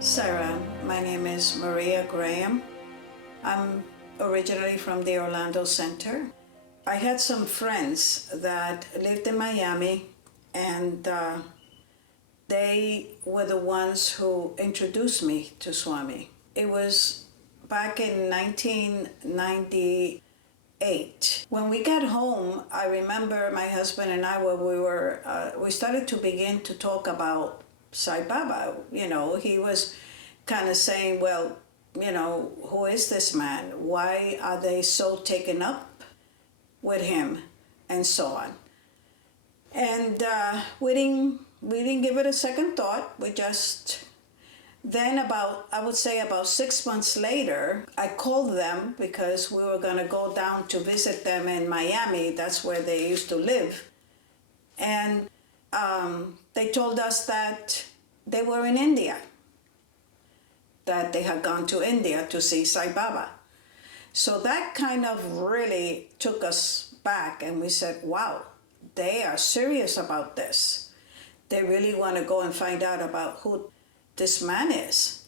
Sarah, my name is Maria Graham. I'm originally from the Orlando Center. I had some friends that lived in Miami, and they were the ones who introduced me to Swami. It was back in 1998. When we got home, I remember my husband and I, we started to begin to talk about Sai Baba. You know, he was kind of saying, well, you know, who is this man? Why are they so taken up with him? And so on. And we didn't give it a second thought. We just, then I would say about 6 months later, I called them because we were gonna go down to visit them in Miami. That's where they used to live. And they told us that they were in India, that they had gone to India to see Sai Baba. So that kind of really took us back, and we said, wow, they are serious about this. They really want to go and find out about who this man is.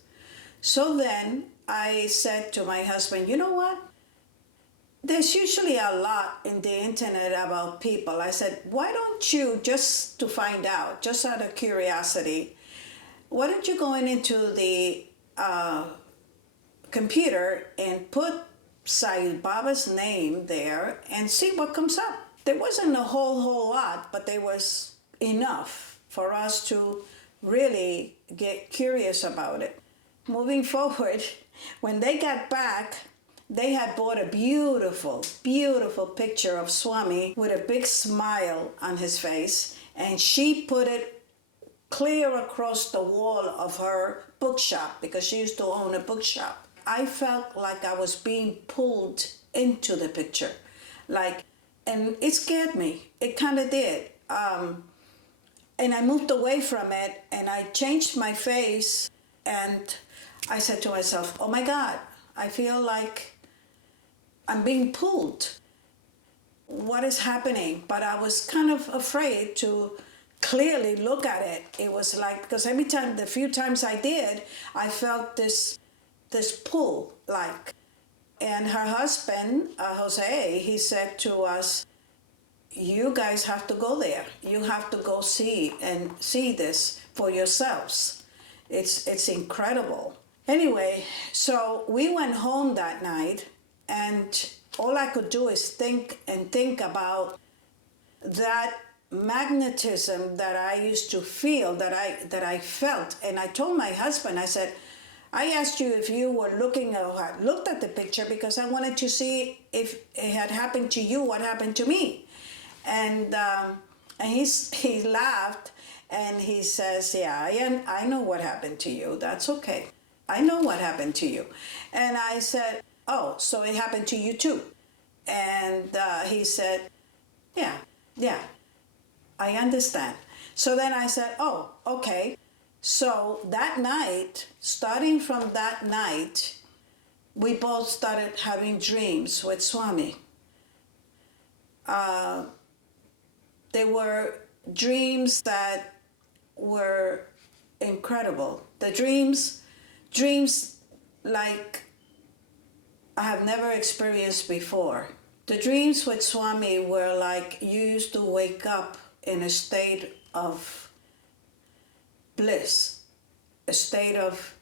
So then I said to my husband, you know what? There's usually a lot in the internet about people. I said, why don't you, just to find out, just out of curiosity, why don't you go into the computer and put Sai Baba's name there and see what comes up? There wasn't a whole lot, but there was enough for us to really get curious about it. Moving forward, when they got back, they had bought a beautiful, beautiful picture of Swami with a big smile on his face, and she put it clear across the wall of her bookshop because she used to own a bookshop. I felt like I was being pulled into the picture, and it scared me. It kind of did. And I moved away from it, and I changed my face, and I said to myself, oh my God, I feel like I'm being pulled. What is happening? But I was kind of afraid to clearly look at it. It was like, because the few times I did, I felt this pull, like. And her husband, Jose, he said to us, you guys have to go there. You have to go see this for yourselves. It's incredible. Anyway, so we went home that night, and all I could do is think about that magnetism that I used to feel, that I felt. And I told my husband, I said, I asked you if you were looking or had looked at the picture because I wanted to see if it had happened to you, what happened to me. And he laughed, and he says, yeah, I know what happened to you. That's okay. I know what happened to you. And I said, oh, so it happened to you too. And he said, yeah, I understand. So then I said, oh, okay. So that night, starting from that night, we both started having dreams with Swami. They were dreams that were incredible. The dreams like I have never experienced before. The dreams with Swami were like you used to wake up in a state of bliss, a state of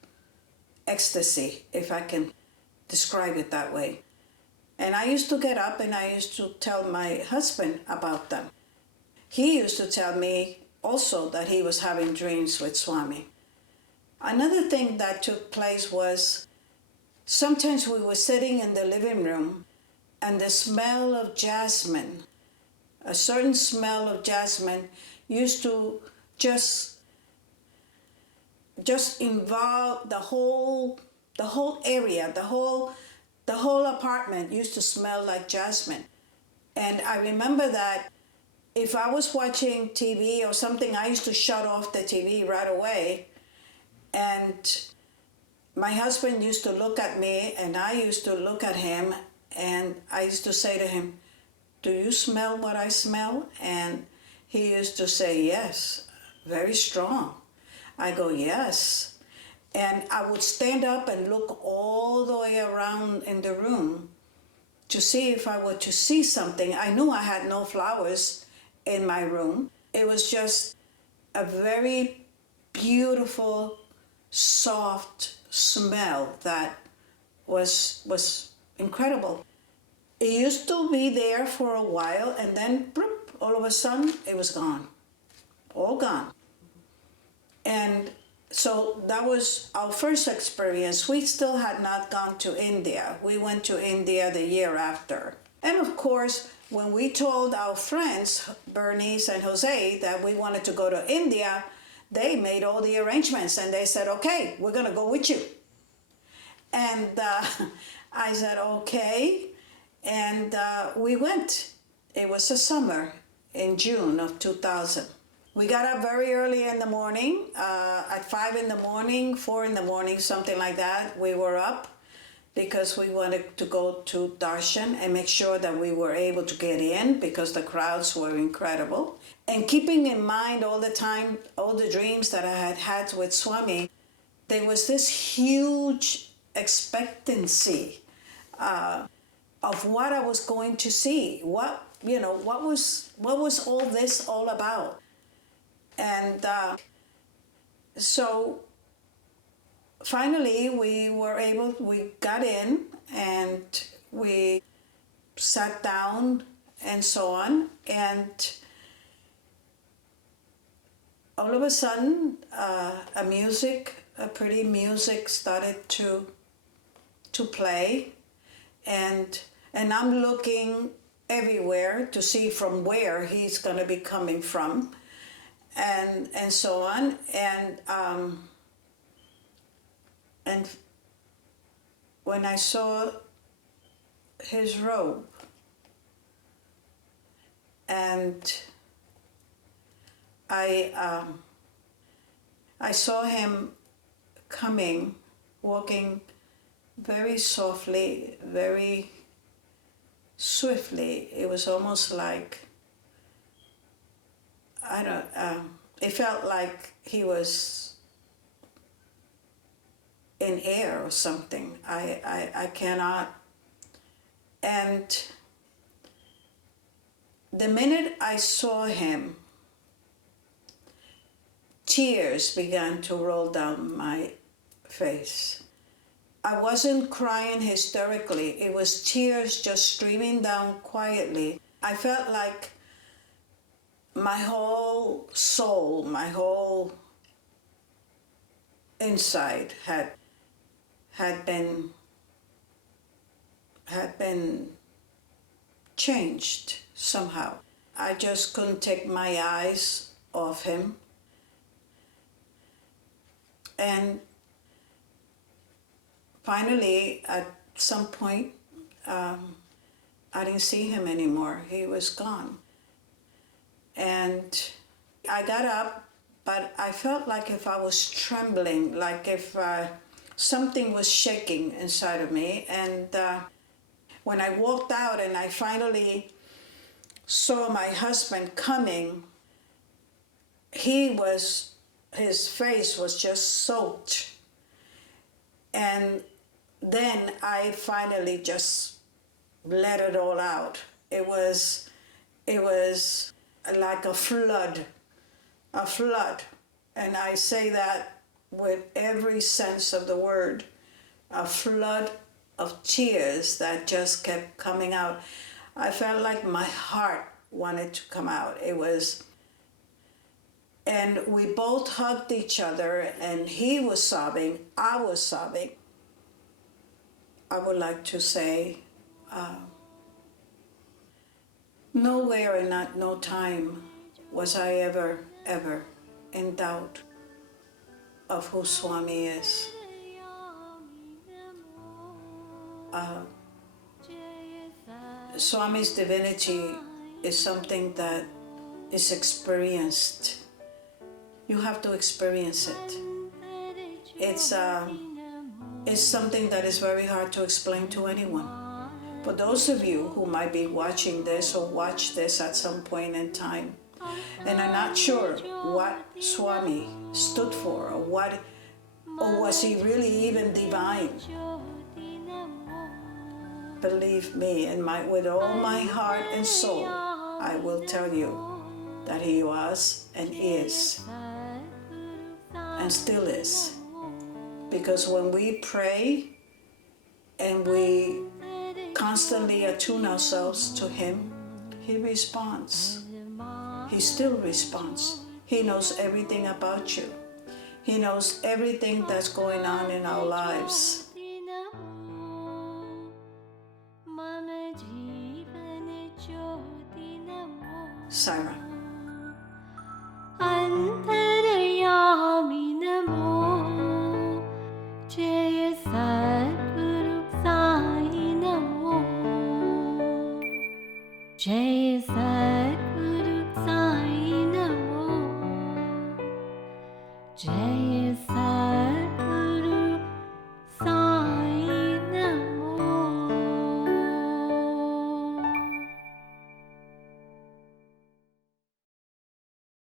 ecstasy, if I can describe it that way. And I used to get up and I used to tell my husband about them. He used to tell me also that he was having dreams with Swami. Another thing that took place was sometimes we were sitting in the living room, and the smell of jasmine, a certain smell of jasmine, used to just involve the whole area, the whole apartment used to smell like jasmine. And I remember that if I was watching TV or something, I used to shut off the TV right away. And my husband used to look at me, and I used to look at him, and I used to say to him, do you smell what I smell? And he used to say, yes, very strong. I go, yes. And I would stand up and look all the way around in the room to see if I were to see something. I knew I had no flowers in my room. It was just a very beautiful, soft smell that was incredible. It used to be there for a while, and then bloop, all of a sudden it was gone. All gone. And so that was our first experience. We still had not gone to India. We went to India the year after. And of course, when we told our friends, Bernice and Jose, that we wanted to go to India, they made all the arrangements and they said, okay, we're going to go with you. And I said, okay. And we went. It was a summer in June of 2000. We got up very early in the morning, at 5 in the morning, 4 in the morning, something like that. We were up because we wanted to go to Darshan and make sure that we were able to get in because the crowds were incredible. And keeping in mind all the time, all the dreams that I had had with Swami, there was this huge expectancy of what I was going to see. What was all this all about? And so finally we got in and we sat down and so on. And all of a sudden, a pretty music started to play. And I'm looking everywhere to see from where he's going to be coming from. And so on, and when I saw his robe, and I saw him coming, walking very softly, very swiftly. It was almost like, it felt like he was in air or something. I cannot. And the minute I saw him, tears began to roll down my face. I wasn't crying hysterically. It was tears just streaming down quietly. I felt like my whole soul, my whole inside had been changed somehow. I just couldn't take my eyes off him. And finally, at some point, I didn't see him anymore. He was gone. And I got up, but I felt like if I was trembling, like if something was shaking inside of me. And when I walked out and I finally saw my husband coming, his face was just soaked. And then I finally just let it all out. It was like a flood. And I say that with every sense of the word, a flood of tears that just kept coming out. I felt like my heart wanted to come out. And we both hugged each other, and he was sobbing, I was sobbing. I would like to say, nowhere and at no time was I ever in doubt of who Swami is. Swami's divinity is something that is experienced. You have to experience it. It's something that is very hard to explain to anyone. For those of you who might be watching this or watch this at some point in time and are not sure what Swami stood for or Or was he really even divine? Believe me, with all my heart and soul, I will tell you that he was and is and still is. Because when we pray and we constantly attune ourselves to him, he responds. He still responds. He knows everything about you. He knows everything that's going on in our lives. Sarah. Antarayami namo, Jaya Sadhguru Sai namo, Jaya Sadhguru.